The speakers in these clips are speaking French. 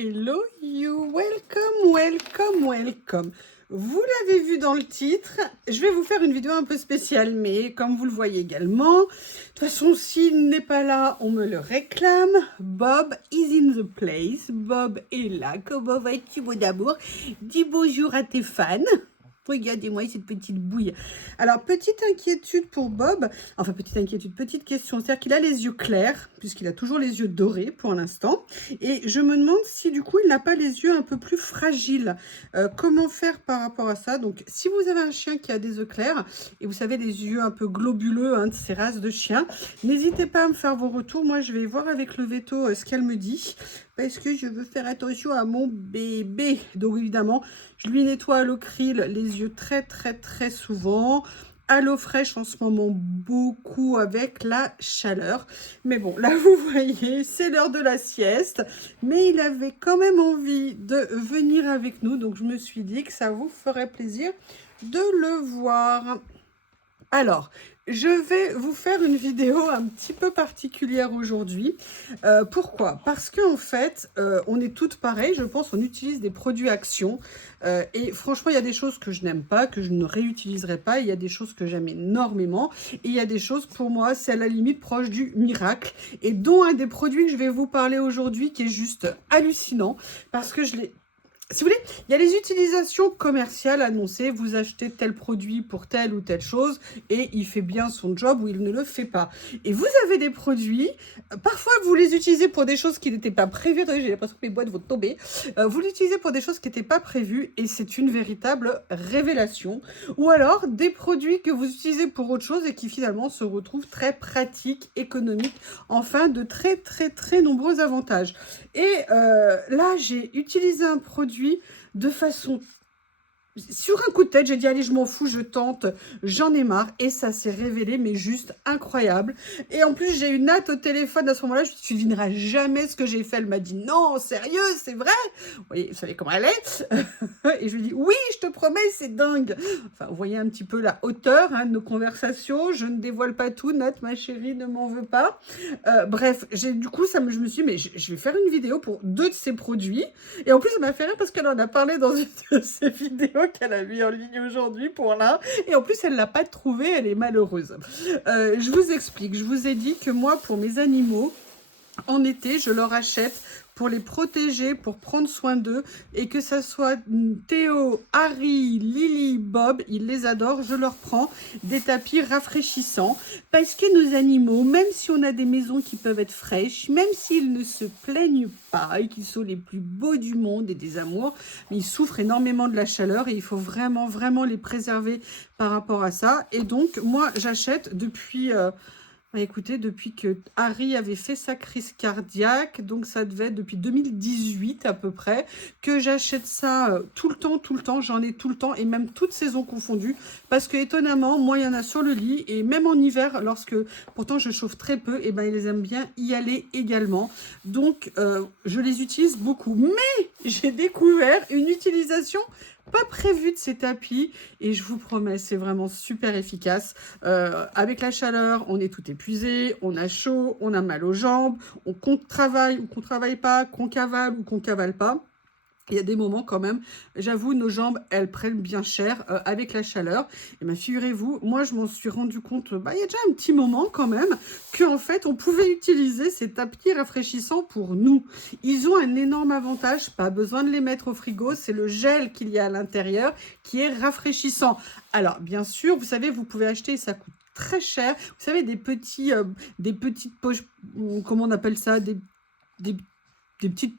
Hello you, welcome, welcome, welcome. Vous l'avez vu dans le titre, je vais vous faire une vidéo un peu spéciale, mais comme vous le voyez également, de toute façon, s'il n'est pas là, on me le réclame. Bob is in the place, Bob est là. Comment vas-tu, mon amour? Dis bonjour à tes fans. Regardez-moi cette petite bouille. Alors, petite inquiétude pour Bob. Enfin, petite inquiétude, petite question. C'est-à-dire qu'il a les yeux clairs, puisqu'il a toujours les yeux dorés pour l'instant. Et je me demande si, du coup, il n'a pas les yeux un peu plus fragiles. Comment faire par rapport à ça? Donc, si vous avez un chien qui a des yeux clairs, et vous savez, les yeux un peu globuleux, de ces races de chiens, n'hésitez pas à me faire vos retours. Moi, je vais voir avec le veto ce qu'elle me dit, parce que je veux faire attention à mon bébé. Donc, évidemment, je lui nettoie à l'eau krill les yeux très souvent. À l'eau fraîche en ce moment, beaucoup avec la chaleur. Mais bon, là, vous voyez, c'est l'heure de la sieste. Mais il avait quand même envie de venir avec nous. Donc, je me suis dit que ça vous ferait plaisir de le voir. Alors, je vais vous faire une vidéo un petit peu particulière aujourd'hui. Pourquoi? Parce qu'en fait, on est toutes pareilles, je pense, on utilise des produits Action. Et franchement, il y a des choses que je n'aime pas, que je ne réutiliserai pas. Il y a des choses que j'aime énormément. Et il y a des choses, pour moi, c'est à la limite proche du miracle. Et dont un des produits que je vais vous parler aujourd'hui qui est juste hallucinant. Parce que je l'ai... Si vous voulez, il y a les utilisations commerciales annoncées, vous achetez tel produit pour telle ou telle chose et il fait bien son job ou il ne le fait pas. Et vous avez des produits, parfois vous les utilisez pour des choses qui n'étaient pas prévues, j'ai l'impression que mes boîtes vont tomber, vous l'utilisez pour des choses qui n'étaient pas prévues et c'est une véritable révélation. Ou alors des produits que vous utilisez pour autre chose et qui finalement se retrouvent très pratiques, économiques, enfin de très nombreux avantages. Et là, j'ai utilisé un produit de façon... Sur un coup de tête, j'ai dit, allez, je m'en fous, je tente, j'en ai marre. Et ça s'est révélé, mais juste incroyable. Et en plus, j'ai eu Nat au téléphone à ce moment-là. Je me suis dit, tu ne devineras jamais ce que j'ai fait. Elle m'a dit, non, sérieux, c'est vrai. Vous voyez, vous savez comment elle est. Et je lui ai dit, oui, je te promets, c'est dingue. Enfin, vous voyez un petit peu la hauteur de nos conversations. Je ne dévoile pas tout. Nat, ma chérie, ne m'en veut pas. Bref, du coup, je me suis dit, mais je vais faire une vidéo pour 2 de ces produits. Et en plus, ça m'a fait rire parce qu'elle en a parlé dans une de ses vidéos qu'elle a mis en ligne aujourd'hui pour l'un. Et en plus, elle ne l'a pas trouvé, elle est malheureuse. Je vous explique. Je vous ai dit que moi, pour mes animaux, en été, je leur achète pour les protéger, pour prendre soin d'eux, et que ça soit Théo, Harry, Lily, Bob, ils les adorent, je leur prends des tapis rafraîchissants, parce que nos animaux, même si on a des maisons qui peuvent être fraîches, même s'ils ne se plaignent pas, et qu'ils sont les plus beaux du monde et des amours, mais ils souffrent énormément de la chaleur, et il faut vraiment les préserver par rapport à ça. Et donc, moi, j'achète depuis... écoutez, depuis que Harry avait fait sa crise cardiaque, donc ça devait être depuis 2018 à peu près, que j'achète ça tout le temps, j'en ai tout le temps, et même toutes saisons confondues, parce que étonnamment, moi il y en a sur le lit, et même en hiver, lorsque pourtant je chauffe très peu, et ben ils aiment bien y aller également, donc je les utilise beaucoup, mais j'ai découvert une utilisation pas prévu de ces tapis et je vous promets, c'est vraiment super efficace. Avec la chaleur, on est tout épuisé, on a chaud, on a mal aux jambes, qu'on travaille ou qu'on travaille pas, qu'on cavale ou qu'on cavale pas. Il y a des moments quand même, j'avoue, nos jambes, elles prennent bien cher avec la chaleur. Et bien, figurez-vous, moi, je m'en suis rendu compte, il y a déjà un petit moment quand même, qu'en fait, on pouvait utiliser ces tapis rafraîchissants pour nous. Ils ont un énorme avantage, pas besoin de les mettre au frigo, c'est le gel qu'il y a à l'intérieur qui est rafraîchissant. Alors, bien sûr, vous savez, vous pouvez acheter, ça coûte très cher. Vous savez, des petites poches, comment on appelle ça, des petites...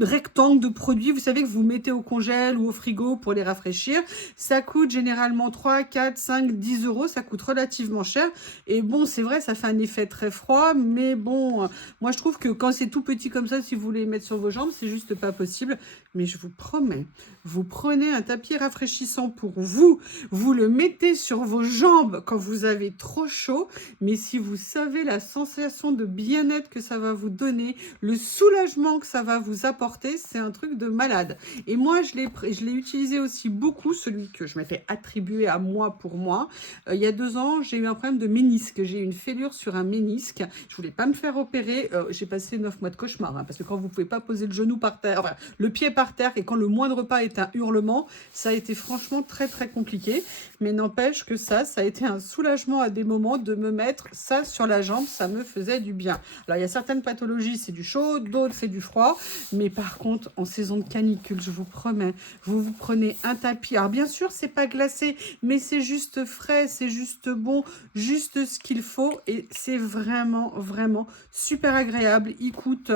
rectangle de produits, vous savez, que vous mettez au congèle ou au frigo pour les rafraîchir. Ça coûte généralement 3, 4, 5, 10 euros. Ça coûte relativement cher. Et bon, c'est vrai, ça fait un effet très froid. Mais bon, moi, je trouve que quand c'est tout petit comme ça, si vous voulez les mettre sur vos jambes, c'est juste pas possible. Mais je vous promets, vous prenez un tapis rafraîchissant pour vous. Vous le mettez sur vos jambes quand vous avez trop chaud. Mais si vous savez la sensation de bien-être que ça va vous donner, le soulagement que ça va vous apporter, porter, c'est un truc de malade. Et moi, je l'ai utilisé aussi beaucoup, celui que je m'étais attribué à moi pour moi. Il y a 2 ans, j'ai eu un problème de ménisque. J'ai eu une fêlure sur un ménisque. Je voulais pas me faire opérer. J'ai passé 9 mois de cauchemar, hein, parce que quand vous pouvez pas poser le genou par terre, enfin, le pied par terre, et quand le moindre pas est un hurlement, ça a été franchement très très compliqué. Mais n'empêche que ça a été un soulagement à des moments de me mettre ça sur la jambe, ça me faisait du bien. Alors il y a certaines pathologies, c'est du chaud, d'autres c'est du froid, mais par contre en saison de canicule, je vous promets, vous prenez un tapis. Alors bien sûr c'est pas glacé, mais c'est juste frais, c'est juste bon, juste ce qu'il faut, et c'est vraiment vraiment super agréable. Il coûte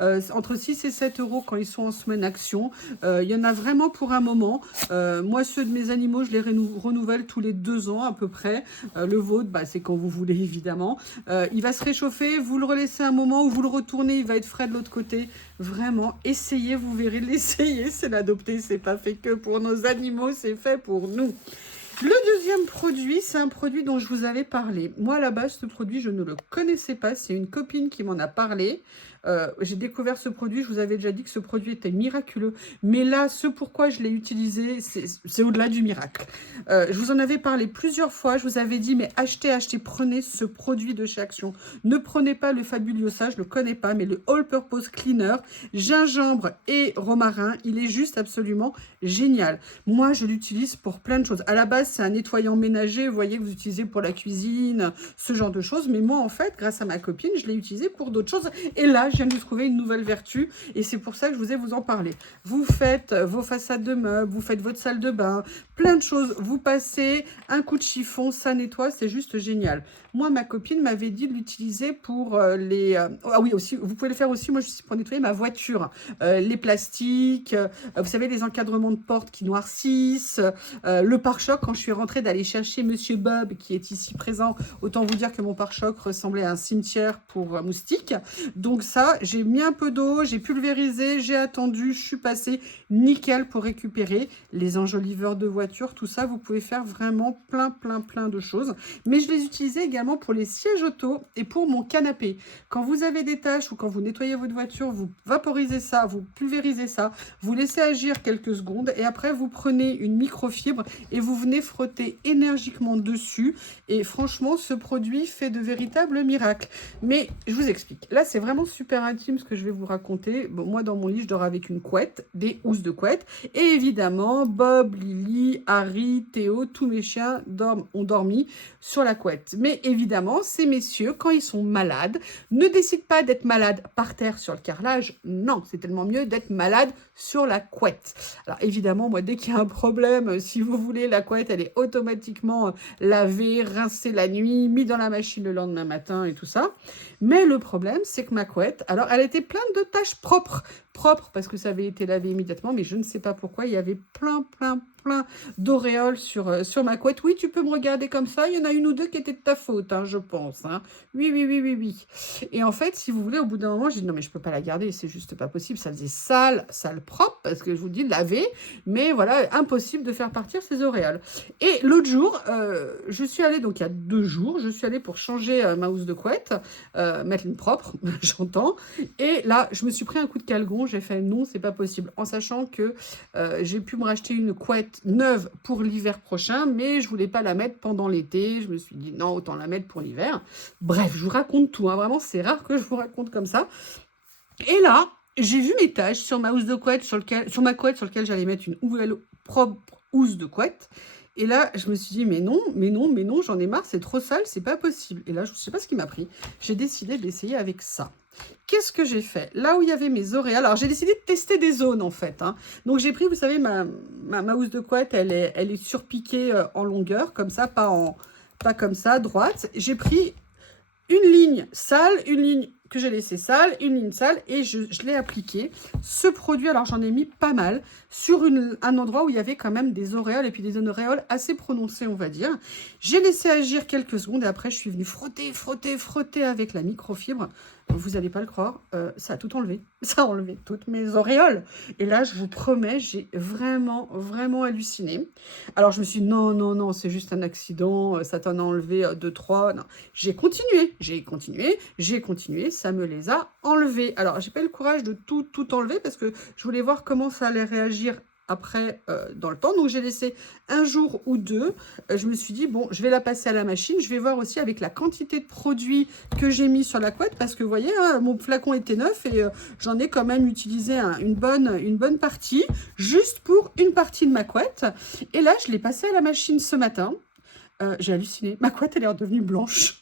entre 6 et 7 euros quand ils sont en semaine action. Il y en a vraiment pour un moment. Moi ceux de mes animaux, je les renouvelle tous les 2 ans à peu près. Le vôtre, bah, c'est quand vous voulez évidemment. Il va se réchauffer, vous le relaissez un moment ou vous le retournez, il va être frais de l'autre côté. Vraiment, essayez, vous verrez, l'essayer, c'est l'adopter, c'est pas fait que pour nos animaux, c'est fait pour nous. Le deuxième produit, c'est un produit dont je vous avais parlé. Moi, à la base, ce produit, je ne le connaissais pas. C'est une copine qui m'en a parlé. J'ai découvert ce produit. Je vous avais déjà dit que ce produit était miraculeux. Mais là, ce pourquoi je l'ai utilisé, c'est au-delà du miracle. Je vous en avais parlé plusieurs fois. Je vous avais dit, mais achetez, prenez ce produit de chez Action. Ne prenez pas le Fabulosa, je ne le connais pas, mais le All Purpose Cleaner, gingembre et romarin. Il est juste absolument génial. Moi, je l'utilise pour plein de choses. À la base, c'est un nettoyant ménager, vous voyez, que vous utilisez pour la cuisine, ce genre de choses. Mais moi, en fait, grâce à ma copine, je l'ai utilisé pour d'autres choses. Et là, je viens de lui trouver une nouvelle vertu. Et c'est pour ça que je vous ai vous en parler. Vous faites vos façades de meubles, vous faites votre salle de bain, plein de choses. Vous passez un coup de chiffon, ça nettoie, c'est juste génial. Moi, ma copine m'avait dit de l'utiliser pour ah oui, aussi, vous pouvez le faire aussi, moi, je suis pour nettoyer ma voiture. Les plastiques, vous savez, les encadrements de porte qui noircissent, le pare-choc, quand je suis rentrée d'aller chercher Monsieur Bob, qui est ici présent, autant vous dire que mon pare-choc ressemblait à un cimetière pour moustiques. Donc ça, j'ai mis un peu d'eau, j'ai pulvérisé, j'ai attendu, je suis passée nickel pour récupérer les enjoliveurs de voiture, tout ça, vous pouvez faire vraiment plein de choses. Mais je les utilisais également pour les sièges auto et pour mon canapé. Quand vous avez des tâches ou quand vous nettoyez votre voiture, vous vaporisez ça, vous pulvérisez ça, vous laissez agir quelques secondes et après vous prenez une microfibre et vous venez frotter énergiquement dessus. Et franchement, ce produit fait de véritables miracles. Mais je vous explique. Là, c'est vraiment super intime ce que je vais vous raconter. Bon, moi, dans mon lit, je dors avec une couette, des housses de couette. Et évidemment, Bob, Lily, Harry, Théo, tous mes chiens ont dormi sur la couette. Mais évidemment, ces messieurs, quand ils sont malades, ne décident pas d'être malades par terre sur le carrelage. Non, c'est tellement mieux d'être malade sur la couette. Alors évidemment, moi, dès qu'il y a un problème, si vous voulez, la couette, elle est automatiquement lavée, rincée la nuit, mise dans la machine le lendemain matin et tout ça. Mais le problème, c'est que ma couette, alors elle était pleine de taches propres parce que ça avait été lavé immédiatement, mais je ne sais pas pourquoi, il y avait plein d'auréoles sur ma couette. Oui, tu peux me regarder comme ça, il y en a une ou deux qui étaient de ta faute, hein, je pense. Hein. Oui. Et en fait, si vous voulez, au bout d'un moment, j'ai dit non, mais je peux pas la garder, c'est juste pas possible, ça faisait sale propre, parce que je vous dis, laver, mais voilà, impossible de faire partir ces auréoles. Et l'autre jour, je suis allée, donc il y a 2 jours, je suis allée pour changer ma housse de couette, mettre une propre, j'entends, et là, je me suis pris un coup de calgon, j'ai fait non, c'est pas possible, en sachant que j'ai pu me racheter une couette neuve pour l'hiver prochain, mais je voulais pas la mettre pendant l'été, je me suis dit non, autant la mettre pour l'hiver. Bref, je vous raconte tout, hein. Vraiment, c'est rare que je vous raconte comme ça. Et là, j'ai vu mes taches sur ma housse de couette, sur ma couette sur laquelle j'allais mettre une nouvelle propre housse de couette. Et là, je me suis dit, mais non, j'en ai marre, c'est trop sale, c'est pas possible. Et là, je ne sais pas ce qui m'a pris. J'ai décidé d'essayer avec ça. Qu'est-ce que j'ai fait? Là où il y avait mes auréoles, alors j'ai décidé de tester des zones en fait. Hein. Donc j'ai pris, vous savez, ma housse de couette, elle est surpiquée en longueur, comme ça, pas comme ça, droite. J'ai pris une ligne sale, une ligne que j'ai laissée sale, une ligne sale, et je l'ai appliqué. Ce produit, alors j'en ai mis pas mal, sur un endroit où il y avait quand même des auréoles, et puis des auréoles assez prononcées, on va dire. J'ai laissé agir quelques secondes, et après je suis venue frotter avec la microfibre. Vous n'allez pas le croire, ça a tout enlevé. Ça a enlevé toutes mes auréoles. Et là, je vous promets, j'ai vraiment halluciné. Alors, je me suis dit, non, c'est juste un accident, ça t'en a enlevé 2, 3. Non. J'ai continué, ça me les a enlevés. Alors, j'ai pas eu le courage de tout enlever parce que je voulais voir comment ça allait réagir après dans le temps. Donc, j'ai laissé un jour ou deux. Je me suis dit, bon, je vais la passer à la machine. Je vais voir aussi avec la quantité de produits que j'ai mis sur la couette parce que, vous voyez, hein, mon flacon était neuf et j'en ai quand même utilisé une bonne partie, juste pour une partie de ma couette. Et là, je l'ai passé à la machine ce matin. J'ai halluciné. Ma couette, elle est redevenue blanche.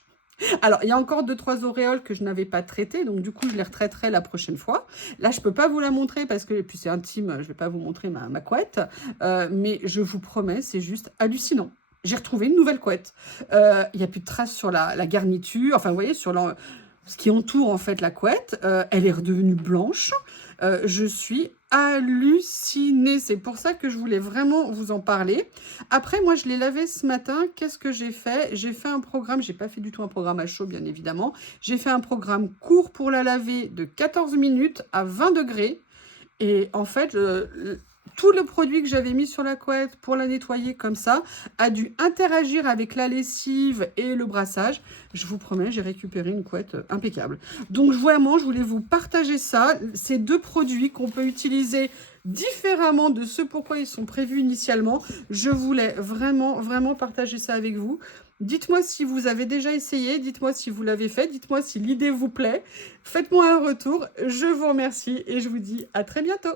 Alors, il y a encore 2-3 auréoles que je n'avais pas traitées, donc du coup, je les retraiterai la prochaine fois. Là, je ne peux pas vous la montrer parce que, et puis c'est intime, je ne vais pas vous montrer ma couette, mais je vous promets, c'est juste hallucinant. J'ai retrouvé une nouvelle couette. Il n'y a plus de traces sur la garniture, enfin, vous voyez, sur ce qui entoure en fait la couette. Elle est redevenue blanche. Je suis hallucinée. C'est pour ça que je voulais vraiment vous en parler. Après, moi, je l'ai lavé ce matin. Qu'est-ce que j'ai fait? J'ai fait un programme. J'ai pas fait du tout un programme à chaud, bien évidemment. J'ai fait un programme court pour la laver de 14 minutes à 20 degrés. Et en fait, tout le produit que j'avais mis sur la couette pour la nettoyer comme ça a dû interagir avec la lessive et le brassage. Je vous promets, j'ai récupéré une couette impeccable. Donc vraiment, je voulais vous partager ça. Ces deux produits qu'on peut utiliser différemment de ce pourquoi ils sont prévus initialement. Je voulais vraiment partager ça avec vous. Dites-moi si vous avez déjà essayé, dites-moi si vous l'avez fait, dites-moi si l'idée vous plaît. Faites-moi un retour, je vous remercie et je vous dis à très bientôt.